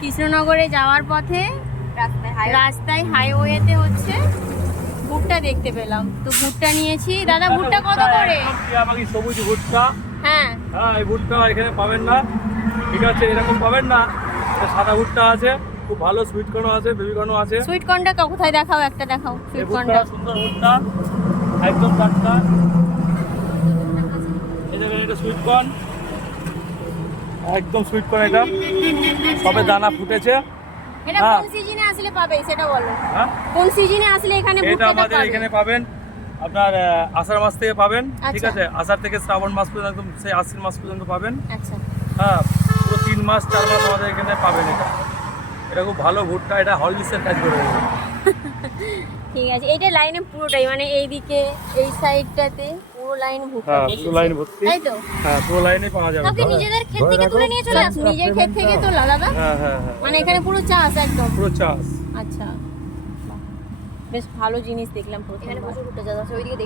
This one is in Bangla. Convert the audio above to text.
কৃষ্ণনগরে যাওয়ার পথে রাস্তায় হাইওয়েতে হচ্ছে ভুট্টা দেখতে পেলাম, তো ভুট্টা নিয়েছি। দাদা ভুট্টা কত করে? সবুজ ভুট্টা, হ্যাঁ হ্যাঁ এই ভুট্টা এখানে পাবেন না, ঠিক আছে, এরকম পাবেন না। সাদা ভুট্টা আছে, খুব ভালো সুইট কর্ন আছে, বেবি কর্ন আছে। সুইট কর্নটা কোথায় দেখাও, একটা দেখাও সুইট কর্নটা। সুন্দর ভুট্টা, একদম টাটকা। এই দেখেন এটা সুইট কর্ন, একদম সুইট কর্ন, এটা সবে দানা ফুটেছে। এটা হ্যাঁ। কোন সিজনে আসলে পাবে সেটা বলো। হ্যাঁ, কোন সিজনে আসলে এখানে এটা ভুট্টাটা আমাদের পাবে? এখানে পাবেন আপনার আষাঢ় মাস থেকে পাবেন, ঠিক আচ্ছা। আছে, আষাঢ় থেকে শ্রাবণ মাস পর্যন্ত, একদম সেই আশ্বিন মাস পর্যন্ত পাবেন। আচ্ছা হ্যাঁ, পুরো 3 মাস 4 মাস আমাদের এখানে পাবেন। এটা খুব ভালো ভুট্টা, এটা হরলিক্সের কাজ করে দেবে। ঠিক আছে, এইটা লাইনে পুরোটাই মানে এইদিকে এই সাইডটাতে পুরো লাইন ভুট্টা হ্যাঁ, বসেছে। পুরো লাইন ভর্তি। তাই তো? হ্যাঁ, পুরো লাইনে পাওয়া যাবে। সব কি নিজেদের ক্ষেত থেকে তুলে নিয়ে চলে আসো? নিজের ক্ষেত থেকে তোলা দাদা? হ্যাঁ হ্যাঁ হ্যাঁ, মানে এখানে পুরো চাষ একদম? পুরো চাষ। আচ্ছা, বাহ। বেশ ভালো জিনিস দেখলাম প্রথমবার। এখানে প্রচুর ভুট্টা চাষ আছে, ওইদিকে দেখেছি